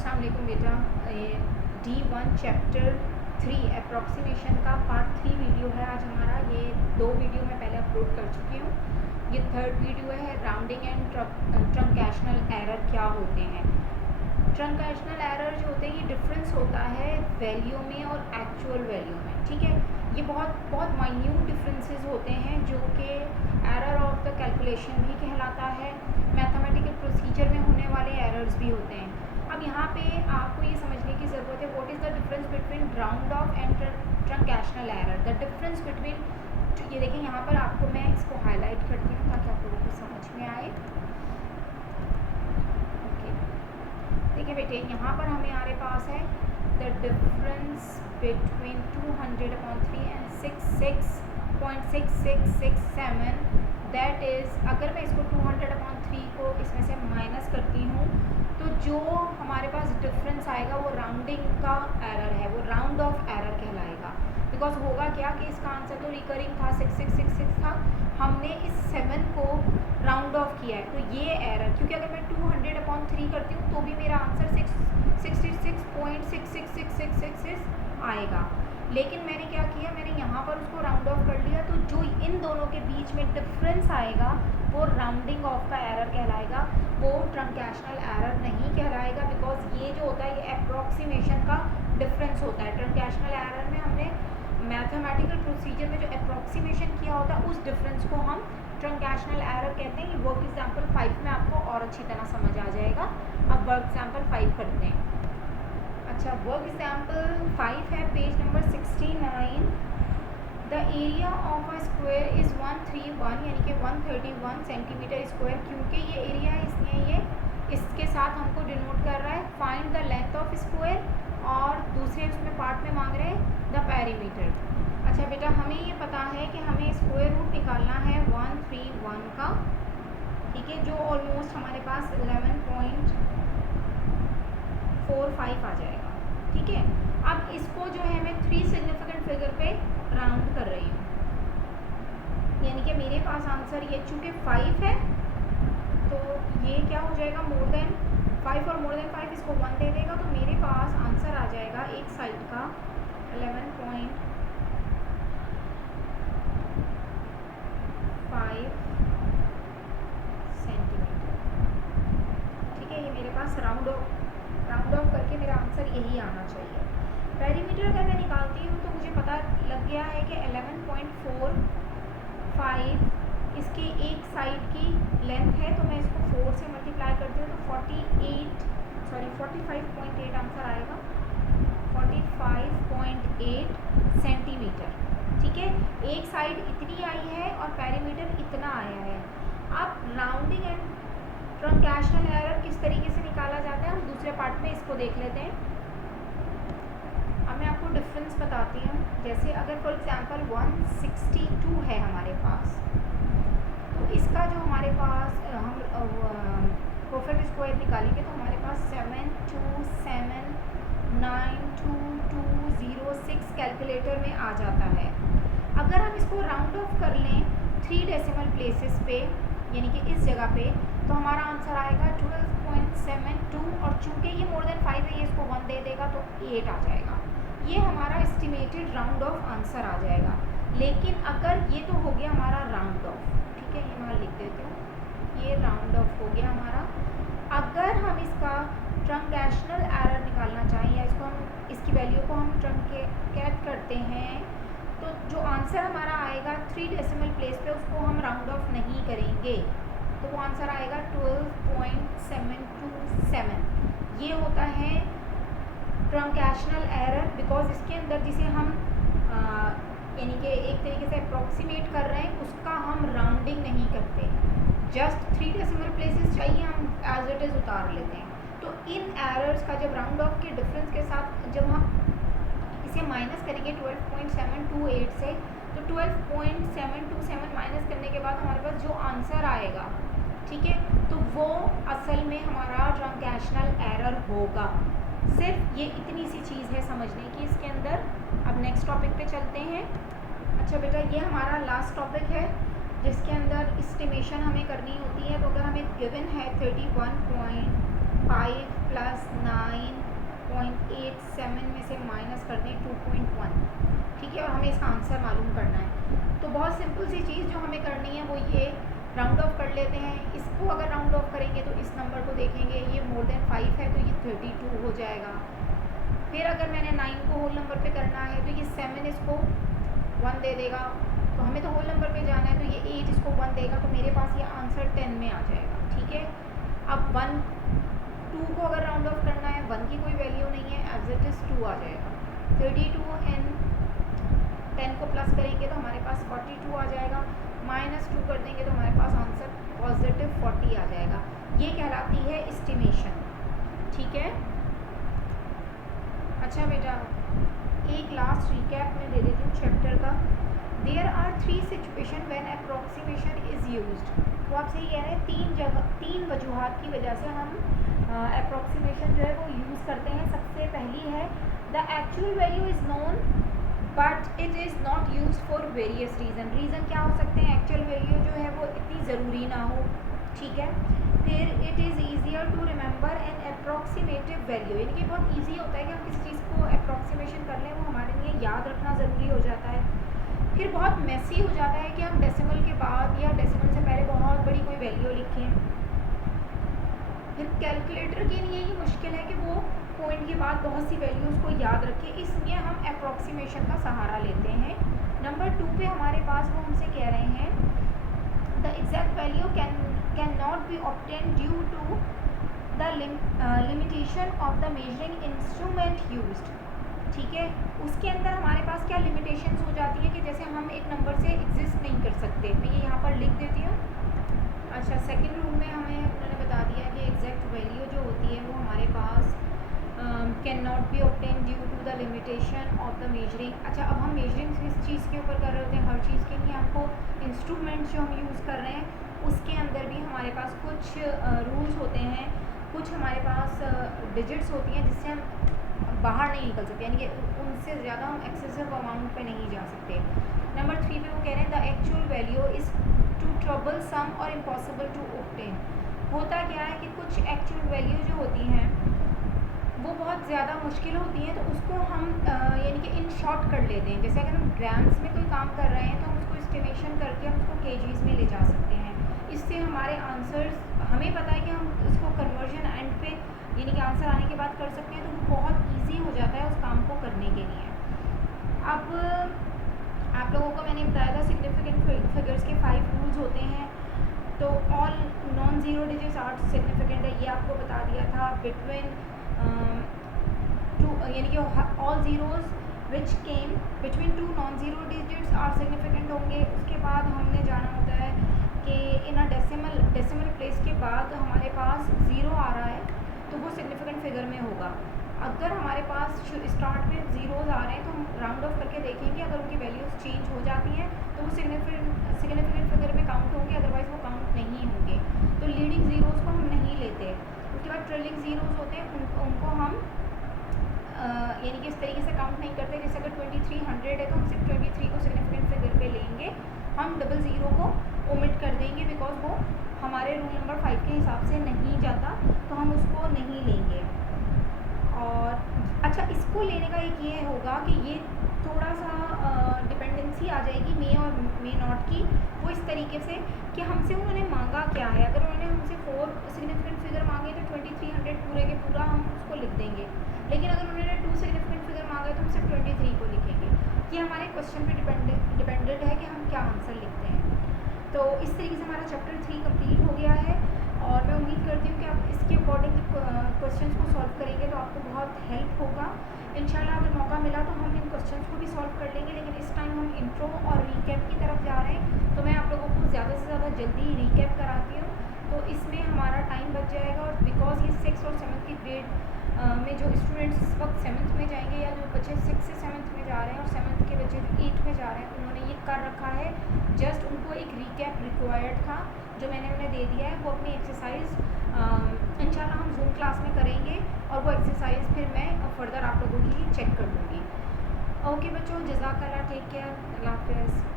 अस्सलाम वालेकुम बेटा। ये D1 चैप्टर 3 अप्रॉक्सीमेशन का पार्ट 3 वीडियो है आज हमारा। ये 2 वीडियो मैं पहले अपलोड कर चुकी हूँ। ये थर्ड वीडियो है। राउंडिंग एंड ट्रंकेशनल एरर क्या होते हैं। ट्रंकेशनल एरर जो होते हैं ये डिफरेंस होता है वैल्यू में और एक्चुअल वैल्यू में, ठीक है। ये बहुत माइन्यूट डिफरेंसेस होते हैं जो कि एरर ऑफ द कैलकुलेशन भी कहलाता है। मैथमेटिकल प्रोसीजर में होने वाले एरर्स भी होते हैं। अब यहाँ पे आपको ये समझने की ज़रूरत है what is the difference between round off and truncational error. The difference between, ये देखें यहाँ पर आपको मैं इसको हाईलाइट करती हूँ ताकि आप लोगों को समझ में आए। ओके, देखिए बेटे, यहाँ पर हमारे पास है the difference between 200/3 and 66.6667। That is, अगर मैं इसको 200/3 को इसमें से माइनस करती हूँ तो जो हमारे पास डिफरेंस आएगा वो राउंडिंग का एरर है, वो राउंड ऑफ एरर कहलाएगा। बिकॉज होगा क्या कि इसका आंसर तो रिकरिंग था, 6666 था, हमने इस 7 को राउंड ऑफ किया है, तो ये एरर, क्योंकि अगर मैं 200/3 करती हूँ तो भी मेरा आंसर 66.666666 आएगा। लेकिन मैंने क्या किया, मैंने यहाँ पर उसको राउंड ऑफ कर लिया, तो जो इन दोनों के बीच में डिफरेंस आएगा वो राउंडिंग ऑफ का एरर कहलाएगा, वो ट्रंकेशनल एरर नहीं कहलाएगा। बिकॉज ये जो होता है ये अप्रॉक्सीमेशन का डिफरेंस होता है। ट्रंकेशनल एरर में हमने मैथमेटिकल प्रोसीजर में जो अप्रॉक्सीमेशन किया होता है उस डिफरेंस को हम ट्रंकेशनल एरर कहते हैं। ये वर्क एग्जाम्पल 5 में आपको और अच्छी तरह समझ आ जाएगा। अब वर्क एग्जाम्पल 5 करते हैं। अच्छा, वर्क एग्जाम्पल 5 है page number 69। The area of a square is 131 यानी कि 131 सेंटीमीटर स्क्वायर। क्योंकि ये एरिया है इसलिए ये इसके साथ हमको डिनोट कर रहा है। Find the length of square, और दूसरे उसमें पार्ट में मांग रहे हैं द पेरीमीटर। अच्छा बेटा, हमें ये पता है कि हमें स्क्वायर रूट निकालना है 131 का, ठीक है, जो ऑलमोस्ट हमारे पास 11.45 आ जाएगा, ठीक है। अब इसको जो है मैं 3 सिग्निफिकेंट फिगर पे राउंड कर रही हूँ, यानी कि मेरे पास आंसर ये चूँकि 5 है तो ये क्या हो जाएगा, मोर देन 5 और मोर देन 5 इसको 1 दे देगा, तो मेरे पास आंसर आ जाएगा एक साइड का 11.5 सेंटीमीटर, ठीक है। ये मेरे पास राउंड ऑफ करके मेरा आंसर यही आना चाहिए। पेरीमीटर अगर मैं निकालती हूँ तो मुझे पता लग गया है कि 11.45 इसके एक साइड की लेंथ है, तो मैं इसको 4 से मल्टीप्लाई करती हूँ तो 45.8 आंसर आएगा, 45.8 सेंटीमीटर, ठीक है। एक साइड इतनी आई है और पेरीमीटर इतना आया है। अब राउंडिंग एंड ट्रंकेशनल एरर किस तरीके से निकाला जाता है हम दूसरे पार्ट में इसको देख लेते हैं। अब मैं आपको डिफरेंस बताती हूँ। जैसे अगर फॉर एग्जांपल 162 है हमारे पास, तो इसका जो हमारे पास हम परफेक्ट स्क्वायर निकालेंगे तो हमारे पास 727922206 कैलकुलेटर में आ जाता है। अगर हम इसको राउंड ऑफ कर लें 3 डेसिमल प्लेसेस पे, यानी कि इस जगह पे, तो हमारा आंसर आएगा 12.72, और चूँकि ये मोर देन 5 है ये इसको 1 दे देगा तो 8 आ जाएगा। ये हमारा एस्टिमेटेड राउंड ऑफ आंसर आ जाएगा। लेकिन अगर ये तो हो गया हमारा राउंड ऑफ, ठीक है, ये मैं लिख देती हूँ, ये राउंड ऑफ हो गया हमारा। अगर हम इसका ट्रंकेशनल एरर निकालना चाहें या इसको हम इसकी वैल्यू को हम ट्रंकेट करते हैं तो जो आंसर हमारा आएगा 3 डेसिमल प्लेस पे उसको हम राउंड ऑफ नहीं करेंगे, तो वो आंसर आएगा 12.727। ये होता है ट्रंकेशनल एरर, बिकॉज इसके अंदर जिसे हम यानी कि एक तरीके से अप्रॉक्सीमेट कर रहे हैं उसका हम राउंडिंग नहीं करते, जस्ट 3 डेसिमल प्लेसेस चाहिए हम एज इट इज़ उतार लेते हैं। तो इन एरर्स का जब राउंड ऑफ के डिफरेंस के साथ जब हम इसे माइनस करेंगे 12.728 से, तो 12.727 माइनस करने के बाद हमारे पास जो आंसर आएगा, ठीक है, तो वो असल में हमारा ट्रंकेशनल एरर होगा। सिर्फ ये इतनी सी चीज़ है समझने की इसके अंदर। अब नेक्स्ट टॉपिक पे चलते हैं। अच्छा बेटा, ये हमारा लास्ट टॉपिक है जिसके अंदर एस्टिमेशन हमें करनी होती है। तो अगर हमें गिवन है 31.5 + 9 से माइनस कर दें 2.1, ठीक है, और हमें इसका आंसर मालूम करना है। तो बहुत सिंपल सी चीज़ जो हमें करनी है वो ये, राउंड ऑफ कर लेते हैं। इसको अगर राउंड ऑफ करेंगे तो इस नंबर को देखेंगे, ये मोर देन 5 है तो ये 32 हो जाएगा। फिर अगर मैंने 9 को होल नंबर पे करना है तो ये 7 इसको 1 दे देगा, तो हमें तो होल नंबर पे जाना है, तो ये 8 इसको 1 देगा, तो मेरे पास ये आंसर 10 में आ जाएगा, ठीक है। अब 2 को अगर राउंड ऑफ करना है, 1 की कोई वैल्यू नहीं है, एज इट इज़ 2 आ जाएगा। 32 एंड 10 को प्लस करेंगे तो हमारे पास 42 आ जाएगा, -2 कर देंगे तो हमारे पास आंसर पॉजिटिव 40 आ जाएगा। ये कहलाती है एस्टिमेशन, ठीक है। अच्छा बेटा, एक लास्ट रिकैप में दे देती हूँ चैप्टर का। There are 3 situation when approximation is used. तो आप सही कह रहे हैं, 3 वजूहात की वजह से हम अप्रॉक्सीमेशन जो है वो यूज़ करते हैं। सबसे पहली है the actual value is known but it is not use for various reason क्या हो सकते हैं, एक्चुअल वैल्यू जो है वो इतनी ज़रूरी ना हो, ठीक है। फिर it is easier to remember an approximative value, यानी कि बहुत ईजी होता है कि हम किसी चीज़ को अप्रॉक्सीमेशन कर लें, वो हमारे लिए याद रखना ज़रूरी हो जाता है। फिर बहुत मेसी हो जाता है कि हम डेसिमल के बाद या डेसिमल से पहले बहुत बड़ी कोई वैल्यू लिखें। फिर कैलकुलेटर के लिए ये मुश्किल है कि वो पॉइंट के बाद बहुत सी वैल्यूज़ को याद रखें, इसलिए हम अप्रॉक्सीमेशन का सहारा लेते हैं। नंबर 2 पे हमारे पास वो हमसे कह रहे हैं the exact value can not be obtain due to the limitation of the measuring instrument used, ठीक है। उसके अंदर हमारे पास क्या लिमिटेशंस हो जाती है कि जैसे हम एक नंबर से एग्जिस्ट नहीं कर सकते। मैं ये यहाँ पर लिख देती हूँ। अच्छा, सेकंड रूल में हमें उन्होंने बता दिया कि एग्जैक्ट वैल्यू जो होती है वो हमारे पास can not be obtain due to the limitation of the measuring. अच्छा, अब हम मेजरिंग किस चीज़ के ऊपर कर रहे होते हैं, हर चीज़ के लिए हमको इंस्ट्रूमेंट्स जो हम यूज़ कर रहे हैं उसके अंदर भी हमारे पास कुछ रूल्स होते हैं, कुछ हमारे पास डिजिट्स होती हैं जिससे हम बाहर नहीं निकल सकते, यानी कि उनसे ज़्यादा हम एक्सेसिव अमाउंट पे नहीं जा सकते। नंबर 3 पे वो कह रहे हैं the actual value is too troublesome और इम्पॉसिबल टू ऑब्टेन। होता क्या है कि कुछ एक्चुअल वैल्यू जो होती हैं वो बहुत ज़्यादा मुश्किल होती हैं, तो उसको हम यानी कि इन शॉर्ट कर लेते हैं। जैसे अगर हम ग्राम्स में कोई काम कर रहे हैं तो हम उसको एस्टिमेशन करके हम उसको केजीज़ में ले जा सकते हैं। इससे हमारे आंसर्स, हमें पता है कि हम इसको कन्वर्जन एंड पे यानी कि आंसर आने के बाद कर सकते हैं, तो वो बहुत ईजी हो जाता है उस काम को करने के लिए। अब आप लोगों को मैंने बताया था सिग्निफिकेंट फिगर्स के 5 रूल्स होते हैं। तो all non zero digits are significant है, ये आपको बता दिया था। बिटवीन यानी कि all zeros which came between 2 non zero digits are significant होंगे। उसके बाद हमने जाना होता है कि इन अ डेसिमल प्लेस के बाद हमारे पास 0 आ रहा है तो वो सिग्निफिकेंट फिगर में होगा। अगर हमारे पास स्टार्ट में ज़ीरोज़ आ रहे हैं तो हम राउंड ऑफ करके देखेंगे, अगर उनकी वैल्यूज़ चेंज हो जाती हैं तो वो सिग्निफिकेंट फिगर में काउंट होंगे, अदरवाइज़ वो काउंट नहीं होंगे। तो लीडिंग ज़ीरोज़ को हम नहीं लेते। उसके बाद ट्रेलिंग ज़ीरोज़ होते हैं, उनको हम यानी कि इस तरीके से काउंट नहीं करते। जैसे अगर 2300 है तो हम सिर्फ 23 को सिग्निफिकेंट फिगर पे लेंगे, हम डबल ज़ीरो को ओमिट कर देंगे बिकॉज वो हमारे रूल नंबर 5 के हिसाब से नहीं जाता, तो हम उसको नहीं लेंगे। और अच्छा, इसको लेने का एक ये होगा कि ये थोड़ा सा डिपेंडेंसी आ जाएगी मे और मे नॉट की। वो इस तरीके से कि हमसे उन्होंने मांगा क्या है। अगर उन्होंने हमसे 4 सिग्निफिकेंट फिगर मांगे तो 2300 पूरे के पूरा हम उसको लिख देंगे, लेकिन अगर उन्होंने 2 सिग्निफिकेंट फिगर मांगे तो हम सिर्फ 23 को लिखेंगे। ये हमारे क्वेश्चन पे डिपेंडेंट है कि हम क्या आंसर लिखते हैं। तो इस तरीके से हमारा चैप्टर 3 कंप्लीट हो गया है और मैं उम्मीद करती हूँ कि आप इसके अकॉर्डिंग क्वेश्चंस को सॉल्व करेंगे तो आपको बहुत हेल्प होगा। इंशाल्लाह अगर मौका मिला तो हम इन क्वेश्चंस को भी सॉल्व कर लेंगे, लेकिन इस टाइम हम इंट्रो और रीकैप की तरफ जा रहे हैं, तो मैं आप लोगों को ज़्यादा से ज़्यादा जल्दी रीकैप कराती हूँ, तो इसमें हमारा टाइम बच जाएगा। और बिकॉज ये 6 और 7 की ग्रेड में जो स्टूडेंट्स इस वक्त 7th में जाएंगे या जो बच्चे 6 से 7th में जा रहे हैं और 7th के बच्चे जो 8 में जा रहे हैं, उन्होंने ये कर रखा है। जस्ट उनको एक रीकैप रिक्वायर्ड था जो मैंने उन्हें दे दिया है। वो अपनी एक्सरसाइज इंशाल्लाह हम जूम क्लास में करेंगे और वो एक्सरसाइज फिर मैं फर्दर आप लोगों की चेक कर लूँगी। ओके बच्चों, जज़ाकल्लाह, टेक केयर, अल्लाह हाफ़िज़।